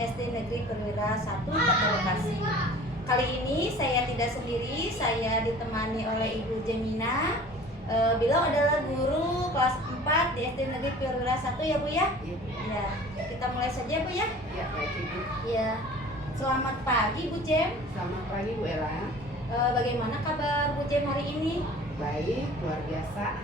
SD Negeri Perwira 1 Kota Bekasi. Kali ini saya tidak sendiri, saya ditemani oleh Ibu Jemina. Beliau adalah guru kelas 4 di SD Negeri Perwira 1 ya Bu ya? Ya, kita mulai saja Bu ya? Ya, baik Ibu. Ya, selamat pagi Bu Jem. Selamat pagi Bu Ella. Bagaimana kabar Bu Jem hari ini? Baik, luar biasa.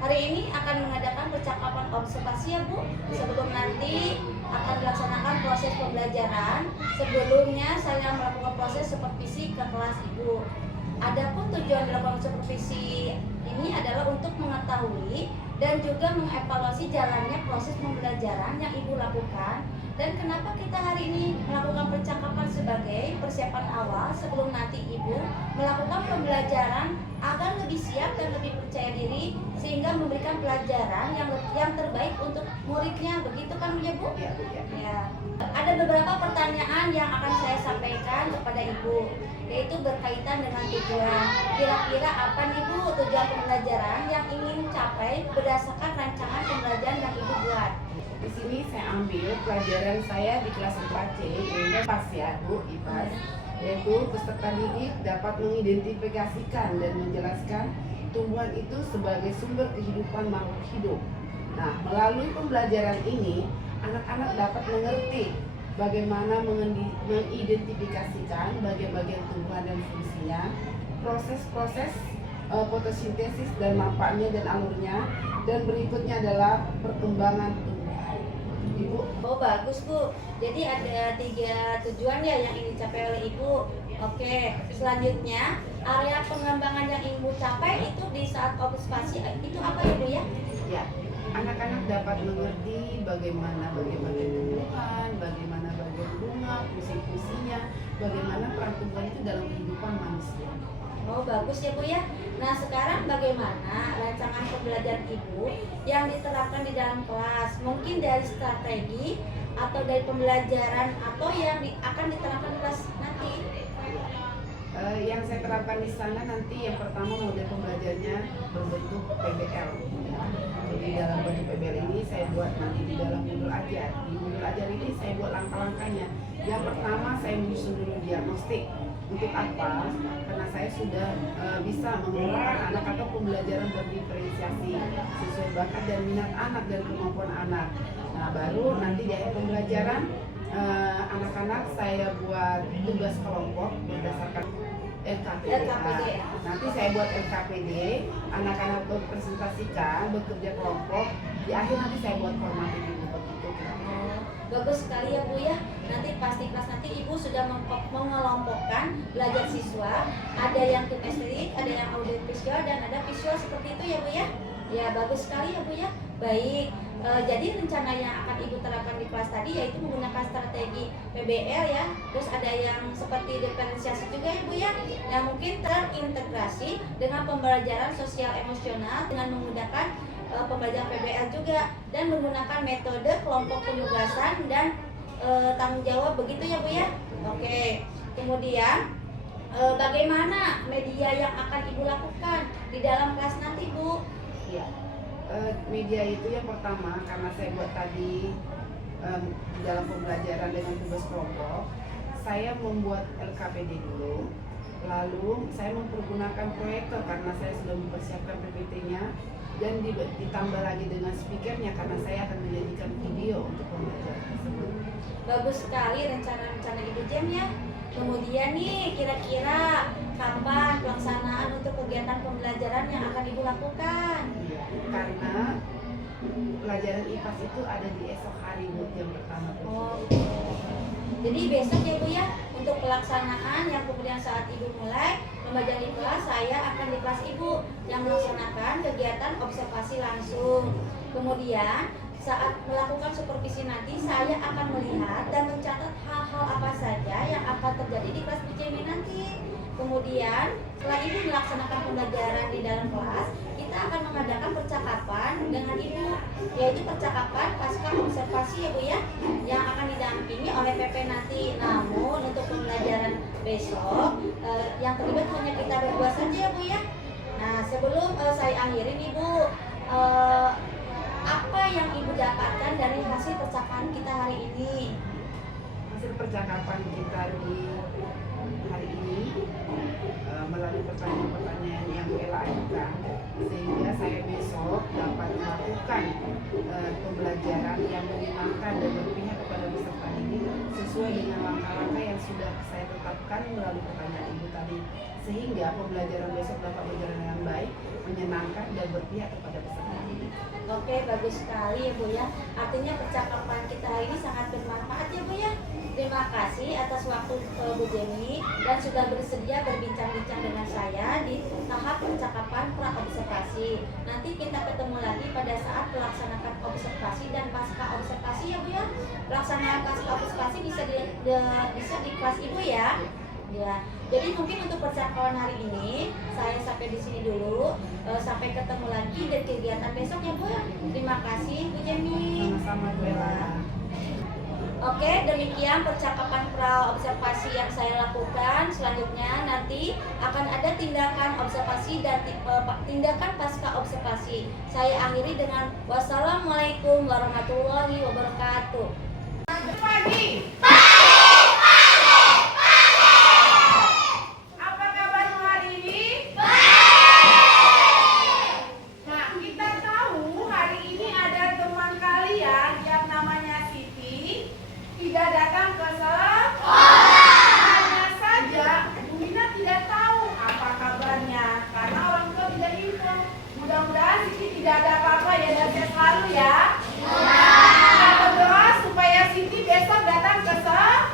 Hari ini akan mengadakan percakapan observasi ya Bu. Sebelum nanti akan dilaksanakan proses pembelajaran. Sebelumnya saya melakukan proses supervisi ke kelas Ibu. Adapun tujuan dilakukan supervisi ini adalah untuk mengetahui dan juga mengevaluasi jalannya proses pembelajaran yang Ibu lakukan. Dan kenapa kita hari ini melakukan percakapan sebagai persiapan awal sebelum nanti Ibu melakukan pembelajaran agar lebih siap dan lebih percaya diri sehingga memberikan pelajaran yang terbaik untuk muridnya, begitu kan ya Bu? Ya, Bu, ya. Ya. Ada beberapa pertanyaan yang akan saya sampaikan kepada Ibu, yaitu berkaitan dengan tujuan. Kira-kira apa nih Bu tujuan pembelajaran yang ingin capai berdasarkan rancangan pembelajaran yang Ibu buat? Di sini saya ambil pelajaran saya di kelas 4C, yaitu IPAS ya Bu, IPAS. Yaitu peserta didik dapat mengidentifikasikan dan menjelaskan tumbuhan itu sebagai sumber kehidupan makhluk hidup. Nah, melalui pembelajaran ini, anak-anak dapat mengerti bagaimana mengidentifikasikan bagian-bagian tumbuhan dan fungsinya, proses-proses fotosintesis dan manfaatnya dan alurnya, dan berikutnya adalah perkembangan tumbuhan. Ibu. Oh bagus Bu, jadi ada 3 tujuan ya yang ingin dicapai oleh Ibu. Oke, selanjutnya area pengembangan yang ingin Ibu capai itu di saat observasi itu apa ya Bu ya? Ya, anak-anak dapat mengerti bagaimana bagian tumbuhan, bagaimana bagian bunga, fungsi-fungsinya, bagaimana peran tumbuhan itu dalam kehidupan manusia. Oh bagus ya Bu ya. Nah sekarang bagaimana rancangan pembelajaran Ibu yang diterapkan di dalam kelas? Mungkin dari strategi atau dari pembelajaran atau yang akan diterapkan di kelas nanti? Yang saya terapkan di sana nanti yang pertama model pembelajarannya berbentuk PBL. Jadi dalam bentuk PBL ini saya buat nanti di dalam modul ajar. Di modul ajar ini saya buat langkah-langkahnya. Yang pertama saya menyusun dulu diagnostik. Untuk apa? Karena saya sudah bisa menggunakan anak atau pembelajaran berdiferensiasi sesuai bakat dan minat anak dan kemampuan anak. Nah baru nanti di akhir pembelajaran anak-anak saya buat tugas kelompok berdasarkan LKPD. Nanti saya buat LKPD, anak-anak berpresentasikan, bekerja kelompok. Di akhir nanti saya buat formatif begitu. Bagus sekali ya Bu ya. Nanti pasti kelas nanti Ibu sudah mengelompokkan belajar siswa. Ada yang kinestetik, ada yang audit visual, dan ada visual seperti itu ya Bu ya. Ya bagus sekali ya Bu ya. Baik. Jadi rencana yang akan Ibu terapkan di kelas tadi yaitu menggunakan strategi PBL ya. Terus ada yang seperti diferensiasi juga ya Bu ya. Yang mungkin terintegrasi dengan pembelajaran sosial emosional dengan menggunakan pembelajaran PBL juga dan menggunakan metode kelompok penugasan dan tanggung jawab, begitu ya Bu ya. Oke. Kemudian bagaimana media yang akan Ibu lakukan di dalam kelas nanti Bu? Ya. Media itu yang pertama karena saya buat tadi dalam pembelajaran dengan tugas kelompok, saya membuat LKPD dulu, lalu saya mempergunakan proyektor karena saya sudah mempersiapkan PPT-nya dan ditambah lagi dengan speakernya karena saya akan menjadikan video untuk pembelajaran tersebut. Bagus sekali rencana-rencana Ibu Jem ya. Kemudian nih kira-kira kapan pelaksanaan untuk kegiatan pembelajaran yang akan Ibu lakukan? Ya, karena pelajaran IPAS itu ada di esok hari Bu, jam pertama. Oh, jadi besok ya Bu ya untuk pelaksanaan yang kemudian saat Ibu mulai pembelajaran di kelas, saya akan di kelas Ibu yang melaksanakan kegiatan observasi langsung. Kemudian saat melakukan supervisi nanti saya akan melihat dan mencatat hal-hal apa saja yang akan terjadi di kelas BCM nanti. Kemudian setelah Ibu melaksanakan pembelajaran di dalam kelas, kita akan mengadakan percakapan dengan Ibu, yaitu percakapan pasca observasi ya Bu ya, yang akan didampingi oleh PP nanti. Namun untuk pembelajaran besok yang terlibat hanya kita berdua saja ya Bu ya. Nah sebelum saya akhirin Ibu, apa yang Ibu dapatkan dari hasil percakapan kita hari ini? percakapan kita di hari ini melalui pertanyaan-pertanyaan yang Ella ajukan, sehingga saya besok dapat melakukan pembelajaran yang menyenangkan dan berpihak kepada peserta ini sesuai dengan langkah-langkah yang sudah saya tetapkan melalui pertanyaan Ibu tadi, sehingga pembelajaran besok dapat berjalan dengan baik, menyenangkan dan berpihak kepada peserta ini. Oke, bagus sekali ya Bu ya. Artinya percakapan kita hari ini sangat bermanfaat ya Bu ya. Terima kasih atas waktu Bu Jenny dan sudah bersedia berbincang-bincang dengan saya di tahap percakapan pra-observasi. Nanti kita ketemu lagi pada saat melaksanakan observasi dan pasca observasi ya Bu ya. Pelaksanaan pasca observasi bisa di kelas Ibu ya. Ya, jadi mungkin untuk percakapan hari ini saya sampai di sini dulu. Sampai ketemu lagi di kegiatan besok ya Bu. Terima kasih Bu Jenny. Sama-sama Bu Ella. Oke, demikian percakapan pra-observasi yang saya lakukan. Selanjutnya nanti akan ada tindakan observasi dan tindakan pasca observasi. Saya akhiri dengan wassalamualaikum warahmatullahi wabarakatuh. Pagi. Apa kabarmu hari ini? Nah, kita tahu hari ini ada teman kalian yang namanya Siti tidak datang ke sekolah. Hanya saja Bu Mina tidak tahu apa kabarnya karena orang tua tidak info. Mudah-mudahan Siti tidak ada apa-apa ya dan sehat selalu ya. Kita berdoa supaya Siti besok datang ke sekolah.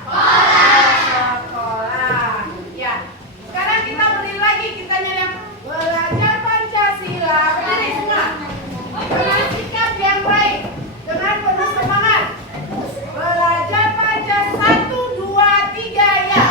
Ya. Sekarang kita berdiri lagi, kita nyanyi belajar Pancasila. Berdiri semua. Dengan sikap yang baik, dengan penuh semangat. Belajar Pancasila 1, 2, 3 ya.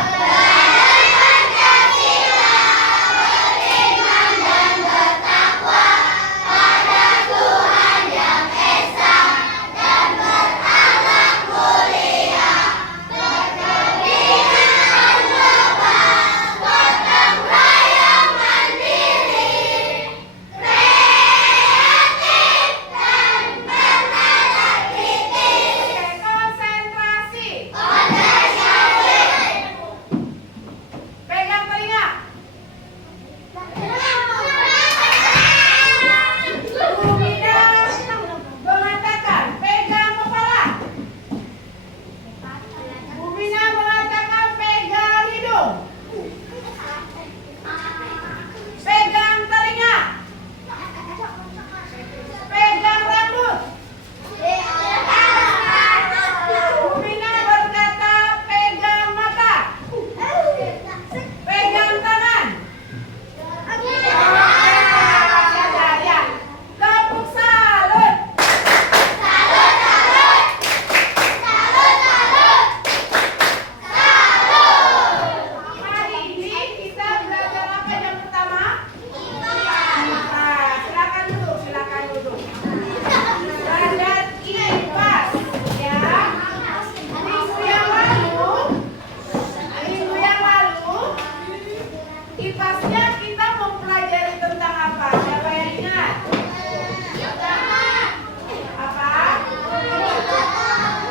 Konsentrasi. Pegang telinga. Bu Mina mengatakan pegang kepala. Bu Mina mengatakan pegang hidung. Pegang telinga. Pegang rambut. Bu Mina berkata pegang mata. Pegang tangan. Ya. Tepuk salut. Hari ini kita belajar apa yang pertama? Nah, silakan duduk. Belajar IPAS ya. Minggu yang lalu IPAS-nya kita mempelajari tentang apa? Siapa yang ingat? Apa?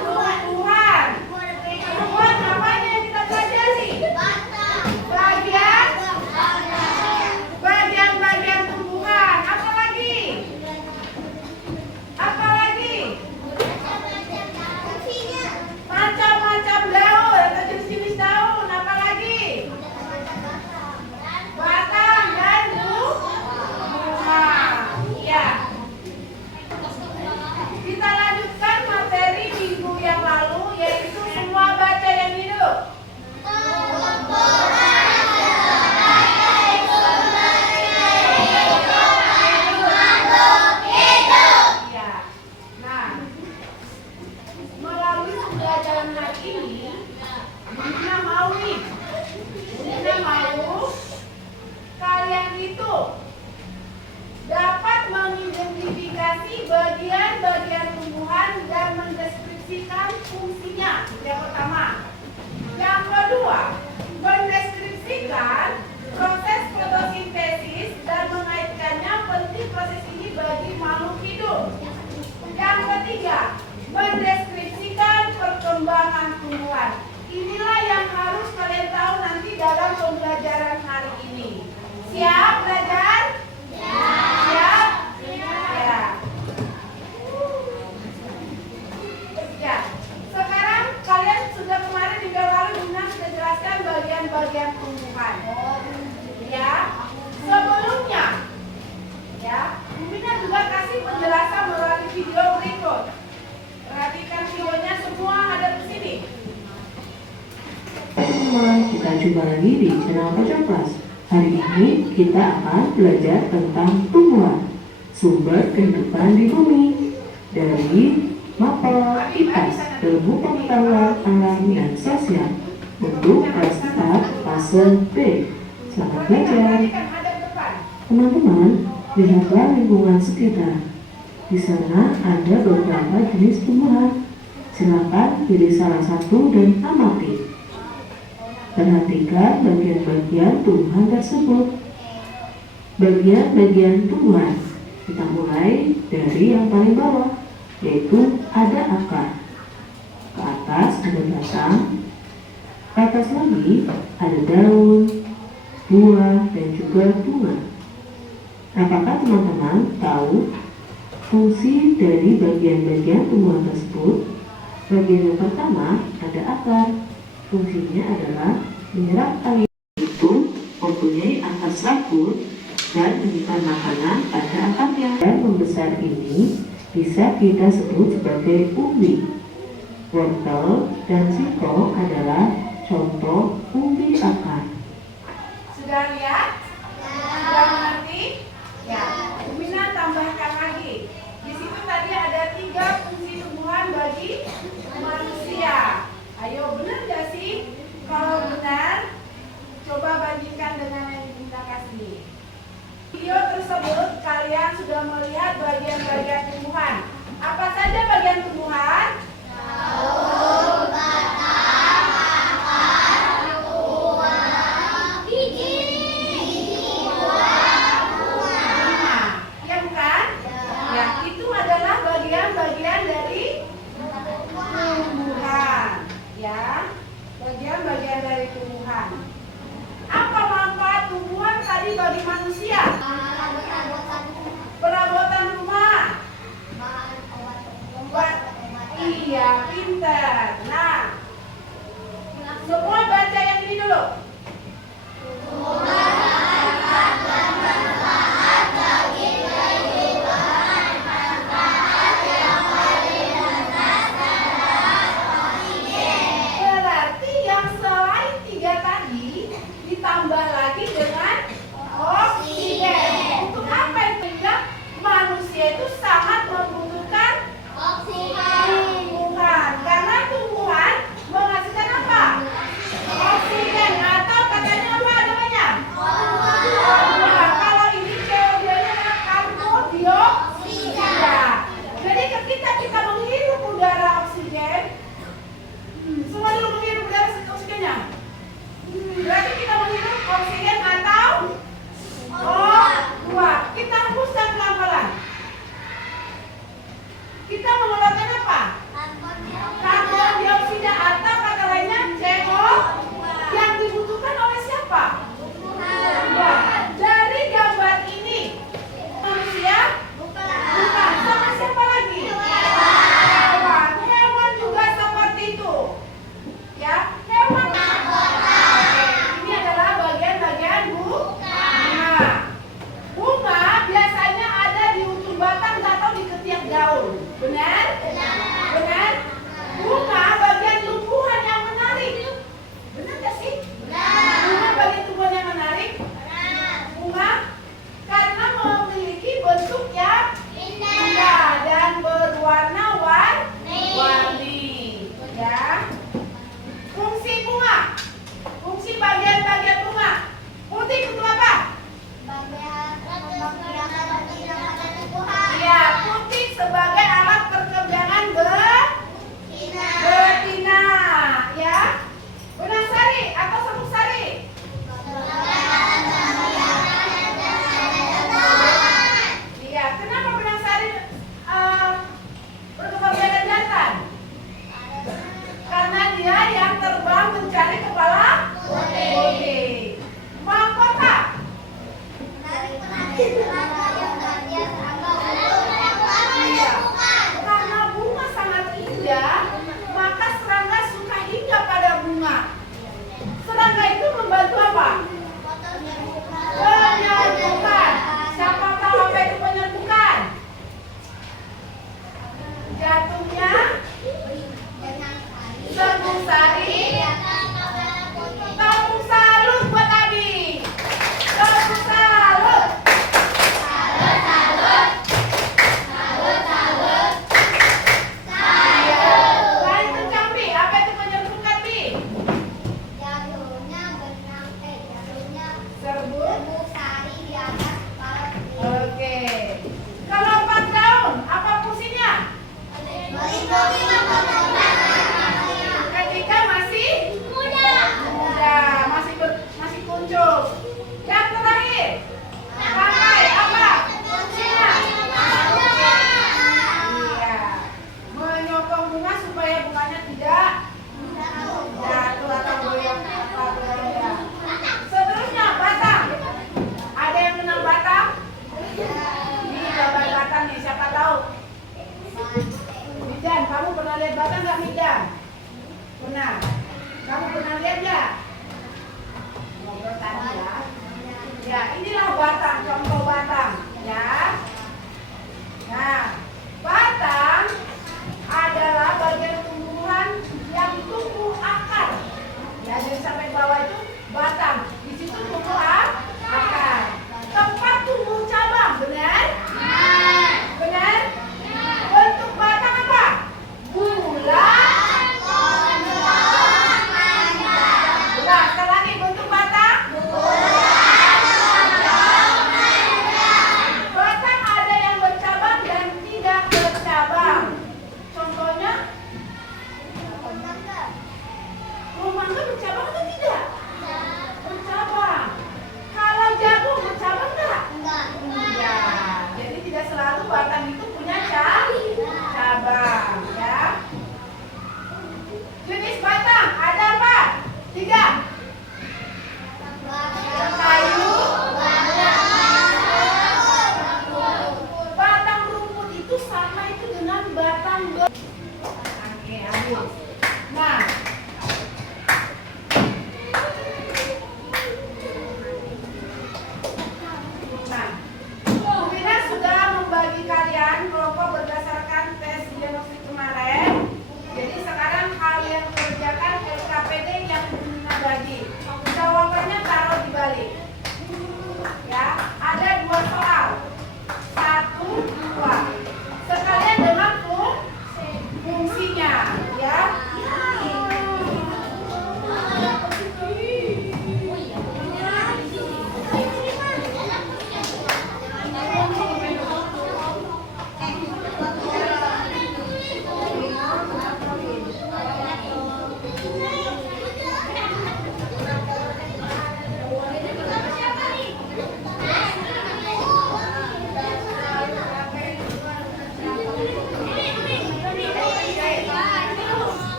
Tumbuhan. Tumbuhan apanya yang kita pelajari? Bagian-bagian tumbuhan. Apa lagi? Macam-macam daun atau jenis-jenis daun. Apa lagi? Batang dan bunga. Iya. Kita lanjutkan materi minggu yang lalu, yaitu semua baca yang hidup. Iya. Nah, melalui pembelajaran hari ini, Bunda mau kalian itu dapat mengidentifikasi bagian-bagian tumbuhan dan mendeskripsikan fungsinya. Yang pertama. Yang kedua, mendeskripsikan proses fotosintesis dan mengaitkannya penting proses ini bagi makhluk hidup. Yang ketiga, mendeskripsikan perkembangan tumbuhan. Ini bagian tumbuhan. Ya, sebelumnya, ya, Bumina juga kasih penjelasan melalui video berikut. Perhatikan videonya semua, ada di sini. Teman-teman, kita jumpa lagi di channel Pojok Kelas. Hari ini kita akan belajar tentang tumbuhan, sumber kehidupan di bumi, dari mapel IPAS, ilmu pengetahuan alam dan sosial, untuk kelas 4 fase B. Selamat belajar. Perhatikan, ada depan. Teman-teman, lihatlah lingkungan sekitar. Di sana ada beberapa jenis tumbuhan. Silakan pilih salah satu dan amati. Perhatikan bagian-bagian tumbuhan tersebut. Bagian-bagian tumbuhan. Kita mulai dari yang paling bawah, yaitu ada akar. Ke atas ada batang. Ke atas lagi ada daun, buah, dan juga bunga. Apakah teman-teman tahu fungsi dari bagian-bagian tumbuhan tersebut? Bagian yang pertama ada akar. Fungsinya adalah menyerap air, itu mempunyai akar sabut dan menyimpan makanan pada akarnya. Dan membesar ini bisa kita sebut sebagai umbi. Wortel dan singkong adalah contoh umbi akar. Sudah lihat? Sudah mengerti? Ya, Bumina tambahkan lagi. Di situ tadi ada 3 fungsi tumbuhan bagi manusia. Ayo, benar gak sih? Kalau benar, coba bandingkan dengan yang Bumina kasih. Video tersebut kalian sudah melihat bagian-bagian tumbuhan. Apa saja bagian tumbuhan? Ya bukan? Ya, itu adalah bagian-bagian dari tumbuhan. Ya, bagian-bagian dari tumbuhan. Apa manfaat tumbuhan tadi bagi manusia? Perabotan rumah. Iya, pintar. Nah, semua baca yang ini dulu. Berarti yang selain 3 tadi ditambah lagi dengan oksigen. Untuk apa itu? Sehingga manusia itu sangat membutuhkan tumbuhan. Karena tumbuhan menghasilkan apa? Oksigen, atau katanya apa namanya? Serbu sari. Tepuk salut buat Abi. Tepuk salut. Iya. Lain kencang Bi. Apa itu penyerbukan Bi? Serbu. Oke. Kalau 4 daun, apa fungsinya? Ketika masih muda, masih kuncup. Yang terakhir, pakai apa? Fungsinya? Iya. Menyokong bunga supaya bunganya tidak jatuh atau goyang apa goyang. Seterusnya batang. Ada yang kenal batang? Ini gambar batang nih, siapa tahu? Mijan, kamu pernah lihat batang nggak Mijan? Pernah. Kamu pernah lihat nggak? Ngobrol tadi ya. Ya, inilah batang, contoh batang, ya. Nah, batang adalah bagian tumbuhan yang tumbuh akar. Ya, jadi sampai bawah itu batang. Di situ tumbuh akar. Tempat tumbuh cabang, benar? Benar? Bentuk batang apa? Bulat. Bulat. Sekali lagi bentuk batang. Batang ada yang bercabang dan tidak bercabang. Contohnya, pohon mangga bercabang atau tidak? Bercabang. Kalau jagung bercabang nggak? Enggak. Jadi tidak selalu batang itu punya cabang, ya. Jenis batang ada apa? 3. Kayu. Batang rumput itu sama itu dengan batang Oke, habis. Nah, Bu Vina sudah membagi kalian kelompok berdasarkan tes diagnostik kemarin. Jadi sekarang kalian kerjakan LKPD yang Bu Vina bagi. Jawabannya taruh di balik. Ya, ada 2 soal. 1, 2. Sekalian dengan fungsinya, ya.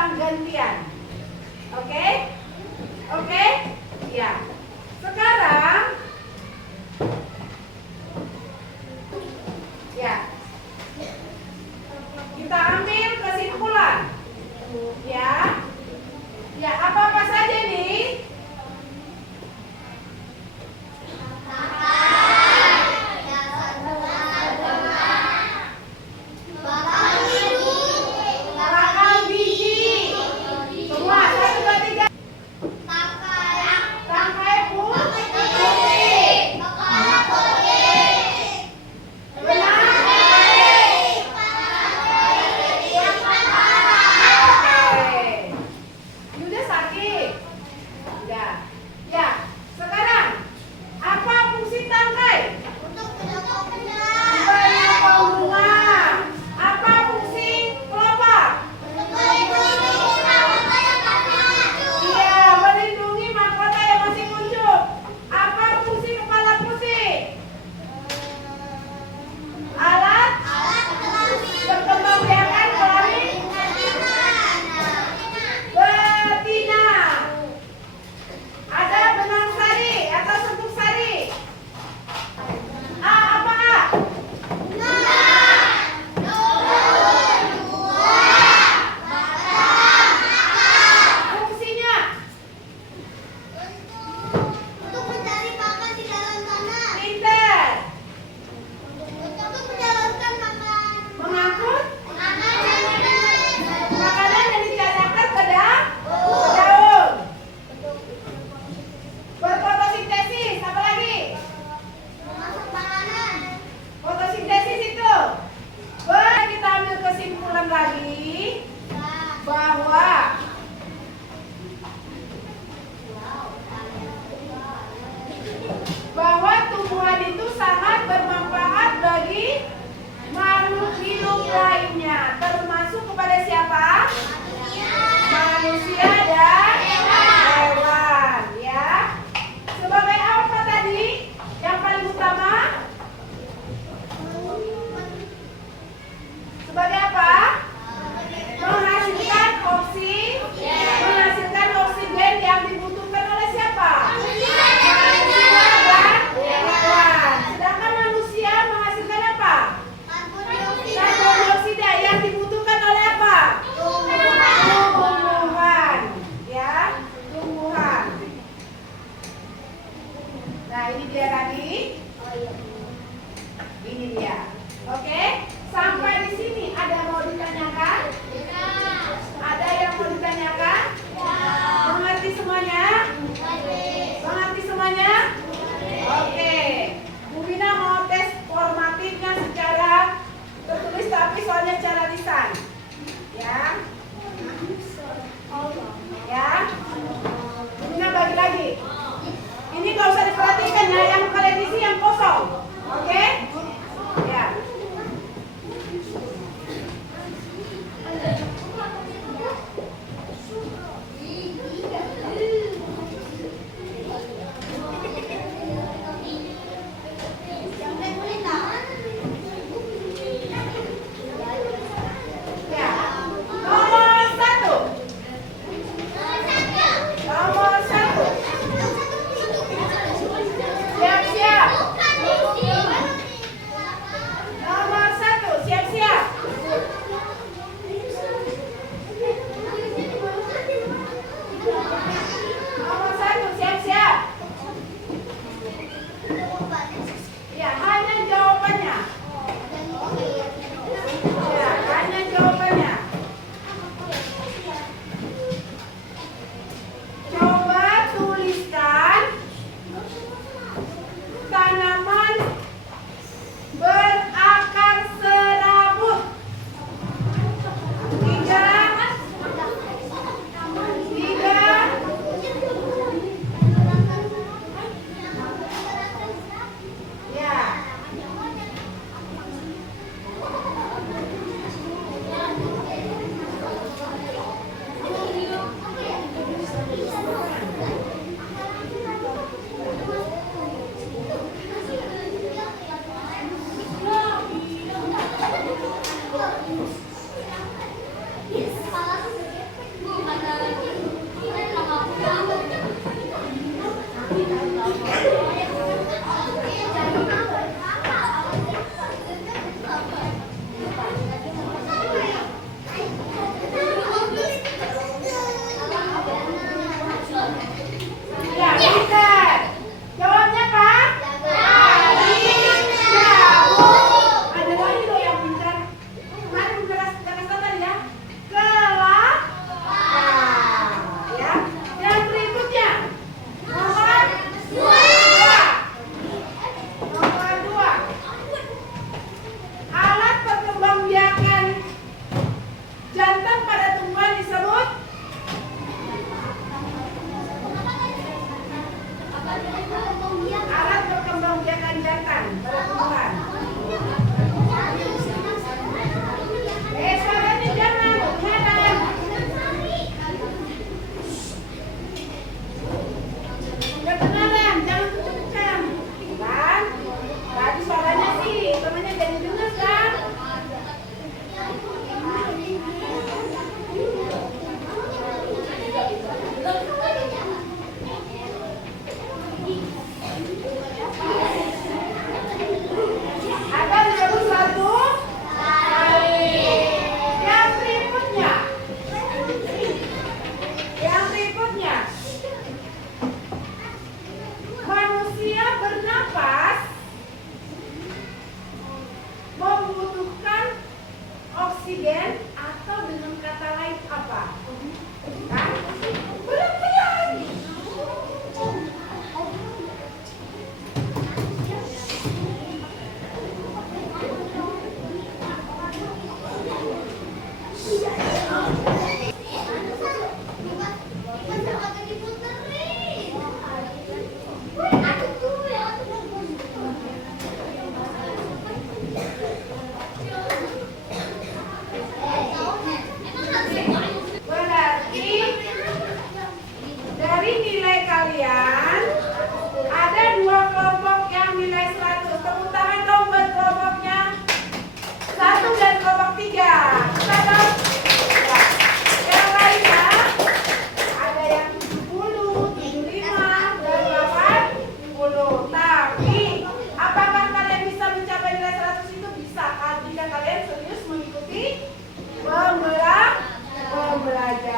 ulang gantian. Oke? Oke? Ya. Sekarang ya. Kita ambil kesimpulan. Ya. Ya, apa-apa saja nih? Rakam biji. Semua 1, 2, 3. Tangkai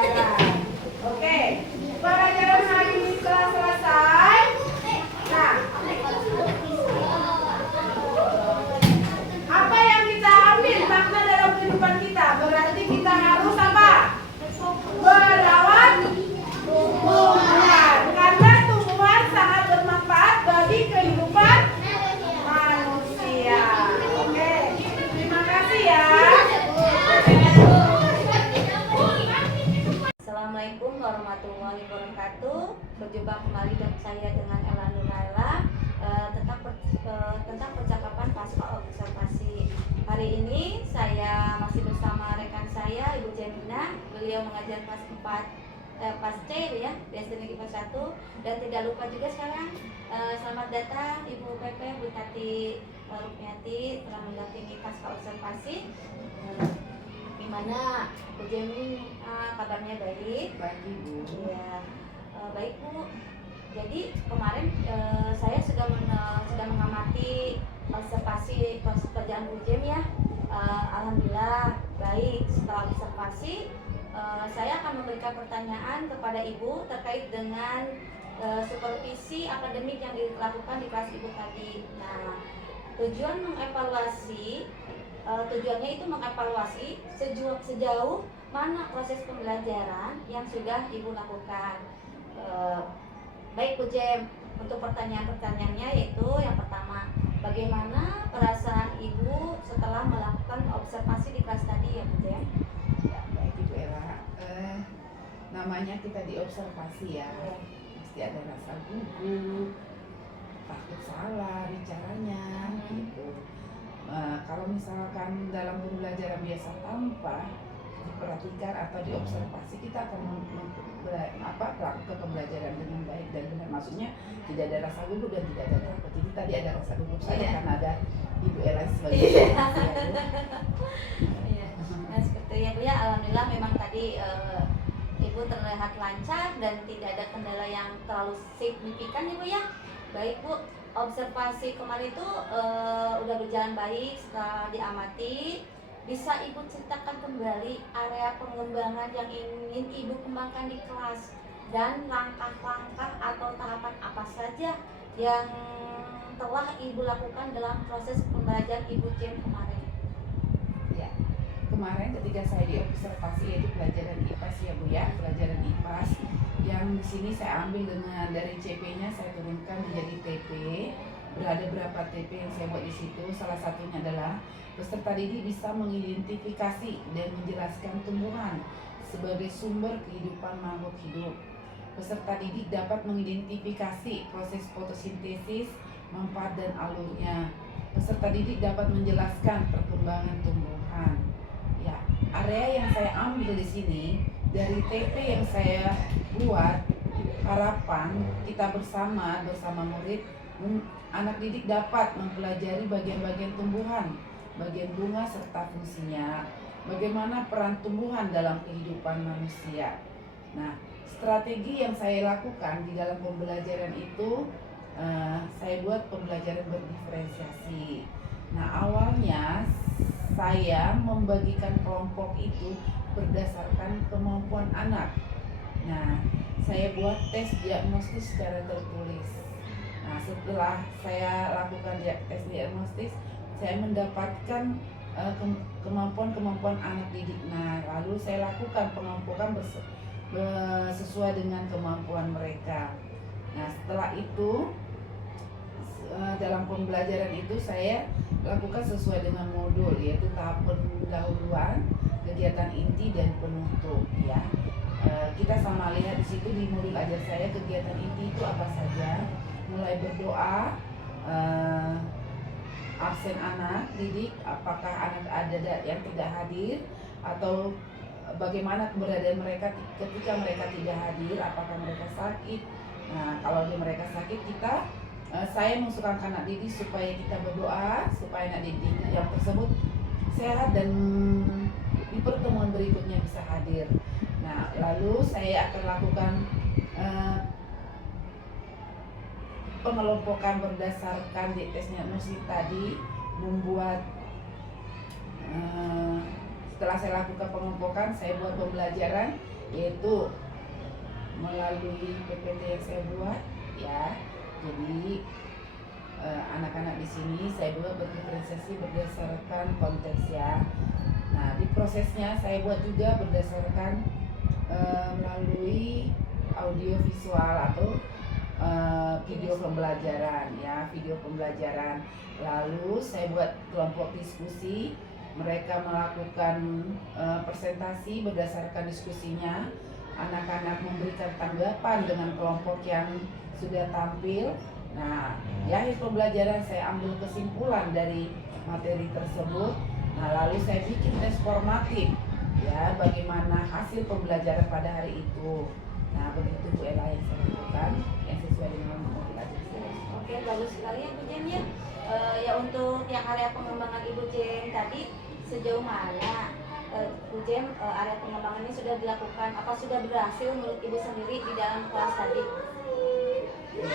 pelajaran. Oke, pelajaran hari ini telah selesai. Nah, apa yang kita ambil makna dalam kehidupan kita? Berarti kita harus apa? Merawat tumbuhan, karena tumbuhan sangat bermanfaat bagi kehidupan manusia. Oke, terima kasih ya. Assalamualaikum warahmatullahi wabarakatuh. Berjumpa kembali saya dengan Ella Nuraila tentang percakapan pasca observasi. Hari ini saya masih bersama rekan saya Ibu Jemina. Beliau mengajar kelas 4 pas C ya, biasanya kelas 1. Dan tidak lupa juga sekarang selamat datang Ibu Pepe, Bu Tati Rukmiati telah mendampingi pasca observasi. Gimana Bu Jemi, kabarnya baik? Baik Ibu. Iya, baik Bu. Jadi kemarin saya sudah mengamati observasi pekerjaan Bu Jem ya. Alhamdulillah baik. Setelah observasi, saya akan memberikan pertanyaan kepada Ibu terkait dengan supervisi akademik yang dilakukan di kelas Ibu tadi. Nah, tujuannya itu mengevaluasi sejauh mana proses pembelajaran yang sudah Ibu lakukan. Baik Bu Jem, untuk pertanyaan-pertanyaannya yaitu yang pertama, bagaimana perasaan Ibu setelah melakukan observasi di kelas tadi ya Bu Jem? Ya, baik Ibu Ella. Namanya kita diobservasi ya. Pasti ada rasa gugup, takut salah bicaranya gitu. Kalau misalkan dalam pembelajaran biasa tanpa diperhatikan atau diobservasi, kita akan melakukan pembelajaran dengan baik dan benar. Maksudnya tidak ada rasa gugup dan tidak ada takut. Jadi tadi ada rasa gugup saja karena ada Ibu Ella sebagai Iya. Nah seperti ya Bu ya, alhamdulillah memang tadi Ibu terlihat lancar dan tidak ada kendala yang terlalu signifikan ya Bu ya. Baik Bu, observasi kemarin itu udah berjalan baik setelah diamati. Bisa Ibu ceritakan kembali area pengembangan yang ingin Ibu kembangkan di kelas dan langkah-langkah atau tahapan apa saja yang telah Ibu lakukan dalam proses pembelajaran Ibu Jem kemarin? Ya, kemarin ketika saya diobservasi yaitu pelajaran IPAS ya Bu ya, pelajaran IPAS yang di sini saya ambil dengan dari CP-nya saya turunkan menjadi TP. Berada berapa TP yang saya buat di situ? Salah satunya adalah peserta didik bisa mengidentifikasi dan menjelaskan tumbuhan sebagai sumber kehidupan makhluk hidup. Peserta didik dapat mengidentifikasi proses fotosintesis, manfaat dan alurnya. Peserta didik dapat menjelaskan perkembangan tumbuhan. Ya, area yang saya ambil di sini dari TP yang saya buat, harapan kita bersama murid, anak didik dapat mempelajari bagian-bagian tumbuhan, bagian bunga serta fungsinya, bagaimana peran tumbuhan dalam kehidupan manusia. Nah, strategi yang saya lakukan di dalam pembelajaran itu, saya buat pembelajaran berdiferensiasi. Nah, awalnya saya membagikan kelompok itu berdasarkan kemampuan anak. Nah, saya buat tes diagnostis secara tertulis. Nah, setelah saya lakukan tes diagnostis, saya mendapatkan kemampuan anak didik. Nah, lalu saya lakukan pengelompokan sesuai dengan kemampuan mereka. Nah, setelah itu dalam pembelajaran itu saya lakukan sesuai dengan modul, yaitu tahap pendahuluan, kegiatan inti dan penutup ya. Kita sama lihat di situ di modul ajar saya kegiatan inti itu apa saja, mulai berdoa, absen anak didik, apakah anak ada yang tidak hadir atau bagaimana keberadaan mereka ketika mereka tidak hadir, apakah mereka sakit. Nah, kalau mereka sakit saya mengusulkan ke anak didik supaya kita berdoa supaya anak didik yang tersebut sehat dan di pertemuan berikutnya bisa hadir. Nah, lalu saya akan lakukan pengelompokan berdasarkan di tes diagnosis tadi, membuat setelah saya lakukan pengelompokan, saya buat pembelajaran yaitu melalui PPT yang saya buat ya. Jadi anak-anak di sini saya buat berdiferensiasi berdasarkan konteks ya. Nah, di prosesnya saya buat juga berdasarkan melalui audio visual atau video pembelajaran ya, video pembelajaran. Lalu saya buat kelompok diskusi, mereka melakukan presentasi berdasarkan diskusinya. Anak-anak memberikan tanggapan dengan kelompok yang sudah tampil. Nah, di akhir pembelajaran saya ambil kesimpulan dari materi tersebut. Nah, lalu saya bikin tes formatif ya, bagaimana hasil pembelajaran pada hari itu. Nah, begitu Bu Ella yang saya lakukan yang sesuai dengan motivasi saya. Oke, bagus sekali ya Bu Jen ya. Ya untuk yang area pengembangan Ibu Jen tadi sejauh mana Bu Jen area pengembangan ini sudah dilakukan? Apa sudah berhasil menurut Ibu sendiri di dalam kelas tadi? Ya,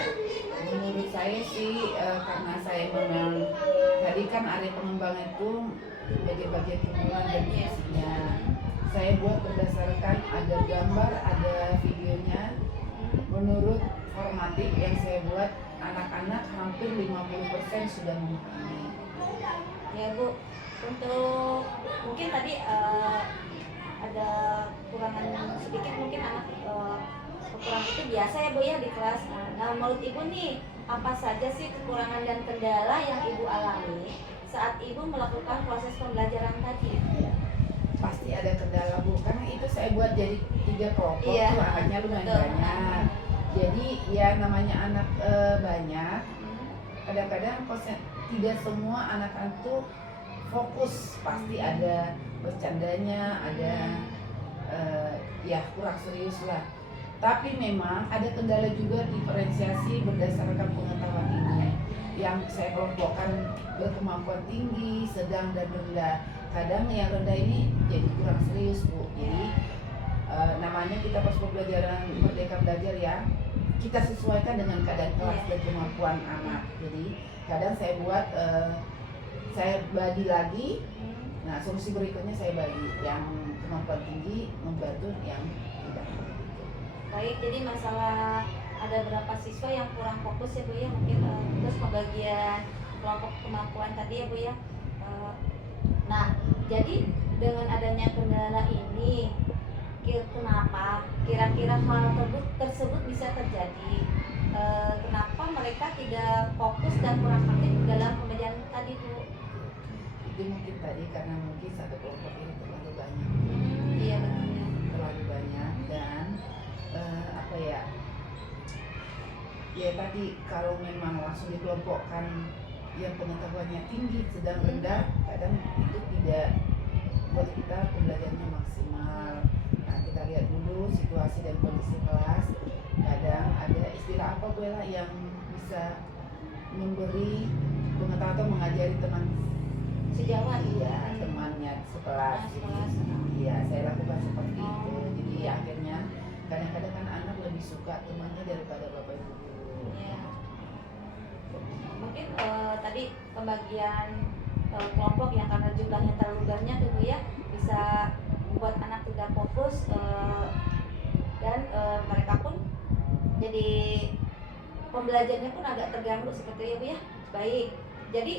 menurut saya sih karena saya memang tadi kan area pengembangan itu bagian-bagian tumbuhan dan fungsinya. Saya buat berdasarkan ada gambar, ada videonya. Menurut formatif yang saya buat, anak-anak hampir 50% sudah memahami. Ya Bu, untuk mungkin tadi ada kurangan sedikit, mungkin anak kekurangan itu biasa ya Bu ya di kelas. Nah, menurut Ibu nih, apa saja sih kekurangan dan kendala yang Ibu alami saat Ibu melakukan proses pembelajaran tadi? Pasti ada kendala Bu, karena itu saya buat jadi 3 kelompok, Iya, tuh anaknya lumayan betul. banyak. Jadi ya namanya anak banyak, kadang-kadang tidak semua anak-anak tuh fokus, pasti ada bercandanya, ada ya kurang serius lah. Tapi memang ada kendala juga diferensiasi berdasarkan pengetahuan ini. Yang saya kelompokkan berkemampuan tinggi, sedang dan rendah. Kadang yang rendah ini jadi kurang serius Bu. Jadi namanya kita pas pembelajaran Merdeka Belajar ya, kita sesuaikan dengan keadaan kelas dan kemampuan anak. Jadi kadang saya buat saya bagi lagi. Nah, solusi berikutnya saya bagi yang kemampuan tinggi membantu yang tidak. Baik, jadi masalah ada berapa siswa yang kurang fokus ya Bu ya, mungkin terus pembagian kelompok kemampuan tadi ya Bu ya. Nah, jadi dengan adanya kendala ini, kenapa kira-kira hal tersebut bisa terjadi? Kenapa mereka tidak fokus dan kurang aktif dalam pembelajaran tadi Bu? Itu mungkin tadi karena mungkin satu kelompok ini terlalu banyak. Iya betul. Terlalu banyak dan apa ya? Ya tadi kalau memang langsung dikelompokkan yang pengetahuannya tinggi sedang rendah, kadang itu tidak buat kita pembelajarannya maksimal. Nah, kita lihat dulu situasi dan kondisi kelas. Kadang ada istilah apa Bu Ella yang bisa memberi pengetahuan atau mengajari teman Sejauhan iya temannya sekelas. Iya, saya lakukan seperti itu. Jadi akhirnya kadang-kadang kan anak lebih suka temannya daripada bapak ibu guru. Ya. Mungkin tadi pembagian kelompok yang karena jumlahnya terlalu banyak Bu ya, bisa membuat anak tidak fokus dan mereka pun jadi pembelajarannya pun agak terganggu seperti itu ya Bu ya. Baik, jadi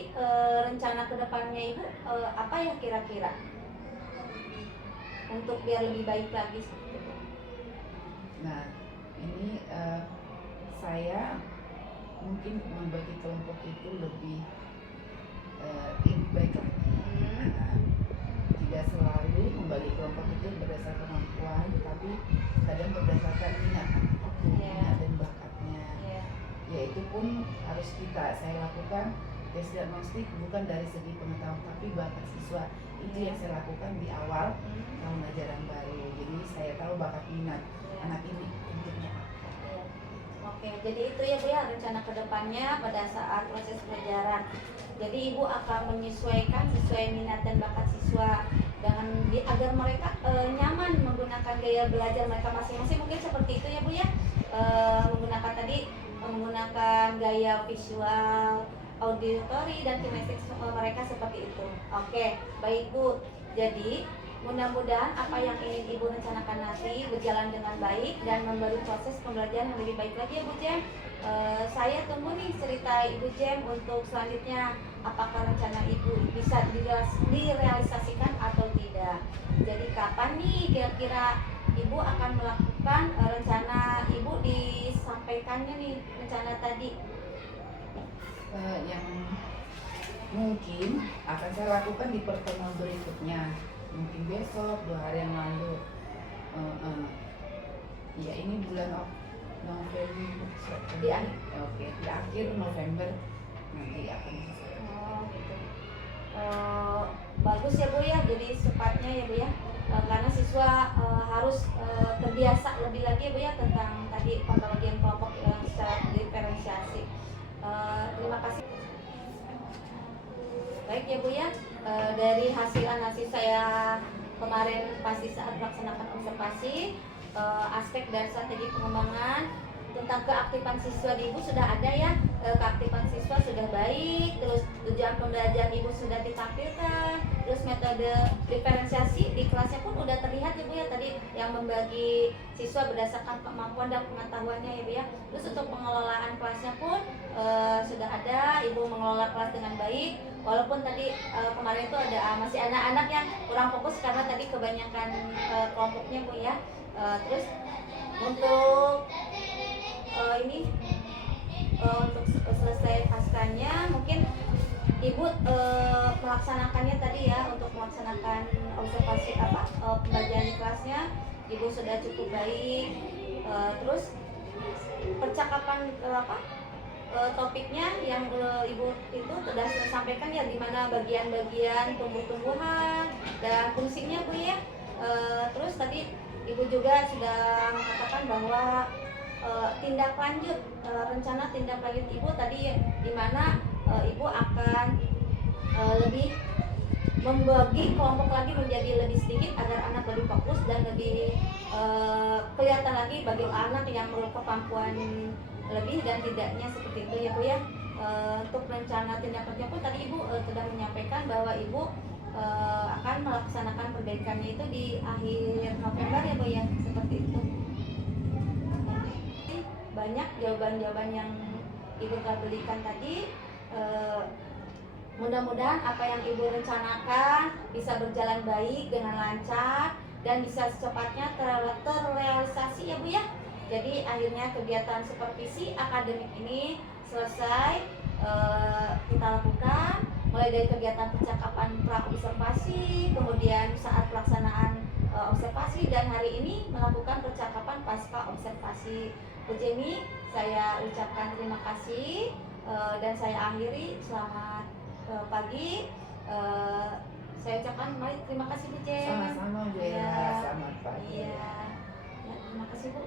rencana kedepannya Ibu apa ya kira-kira untuk biar lebih baik lagi seperti itu? Nah, ini saya mungkin membagi kelompok itu lebih baik lagi. Tidak selalu membagi kelompok itu berdasarkan kemampuan, tetapi kadang berdasarkan minat dan bakatnya. Ya itu pun harus saya lakukan tes diagnostik bukan dari segi pengetahuan tapi bakat siswa. Itu yang saya lakukan di awal tahun ajaran baru. Jadi saya tahu bakat minat anak ini untuknya apa. Oke, jadi itu ya Bu ya rencana kedepannya pada saat proses pelajaran. Jadi Ibu akan menyesuaikan sesuai minat dan bakat siswa dengan agar mereka nyaman menggunakan gaya belajar mereka masing-masing, mungkin seperti itu ya Bu ya. Menggunakan gaya visual, auditory dan kinestetik mereka seperti itu. Oke, baik Bu. Jadi mudah-mudahan apa yang ingin Ibu rencanakan nanti berjalan dengan baik dan memberi proses pembelajaran yang lebih baik lagi ya Bu Jem. Saya tunggu nih cerita Ibu Jem untuk selanjutnya, apakah rencana Ibu bisa direalisasikan atau tidak. Jadi kapan nih kira-kira Ibu akan melakukan rencana Ibu disampaikannya nih rencana tadi? Yang mungkin akan saya lakukan di pertemuan berikutnya, mungkin besok, 2 hari yang lalu. Ya ini bulan November, Di akhir. Oke, di akhir November nanti akan selesai. Oh gitu. Bagus ya Bu ya, jadi cepatnya ya Bu ya. Karena siswa harus terbiasa lebih lagi ya Bu ya tentang tadi pembagian kelompok yang secara diferensiasi. Terima kasih. Baik ya Bu ya, dari hasil analisis saya kemarin pasti saat melaksanakan observasi, aspek dan strategi pengembangan tentang keaktifan siswa di Ibu sudah ada ya. Keaktifan siswa sudah baik, terus tujuan pembelajaran Ibu sudah ditampilkan, terus metode diferensiasi di kelasnya pun udah terlihat ya Bu ya, tadi yang membagi siswa berdasarkan kemampuan dan pengetahuannya ya Bu ya. Terus untuk pengelolaan kelasnya pun sudah ada, Ibu mengelola kelas dengan baik, walaupun tadi kemarin itu ada masih anak-anak yang kurang fokus karena tadi kebanyakan kelompoknya Bu ya. Terus untuk untuk selesai paskanya mungkin Ibu melaksanakannya tadi ya, untuk melaksanakan observasi pembelajaran di kelasnya Ibu sudah cukup baik. Terus percakapan topiknya yang Ibu itu sudah sampaikan ya, di mana bagian-bagian tumbuh-tumbuhan dan fungsinya Bu ya. Terus tadi Ibu juga sudah mengatakan bahwa tindak lanjut, rencana tindak lanjut Ibu tadi di mana Ibu akan lebih membagi kelompok lagi menjadi lebih sedikit agar anak lebih fokus dan lebih kelihatan lagi bagi anak yang berkemampuan lebih dan tidaknya seperti itu ya Bu ya. Untuk rencana tindak lanjutnya pun tadi Ibu sudah menyampaikan bahwa Ibu akan melaksanakan perbaikannya itu di akhir November ya Bu ya, seperti itu. Banyak jawaban-jawaban yang Ibu berikan tadi. Mudah-mudahan apa yang Ibu rencanakan bisa berjalan baik dengan lancar dan bisa secepatnya terrealisasi ya Bu ya. Jadi akhirnya kegiatan supervisi akademik ini selesai kita lakukan, mulai dari kegiatan percakapan pra-observasi, kemudian saat pelaksanaan observasi, dan hari ini melakukan percakapan pasca observasi. Bu Jenny, saya ucapkan terima kasih dan saya akhiri. Selamat pagi. Saya ucapkan terima kasih Bu Jenny. Sama-sama Bu Ella, Ya. selamat pagi. Iya. Ya, terima kasih Bu.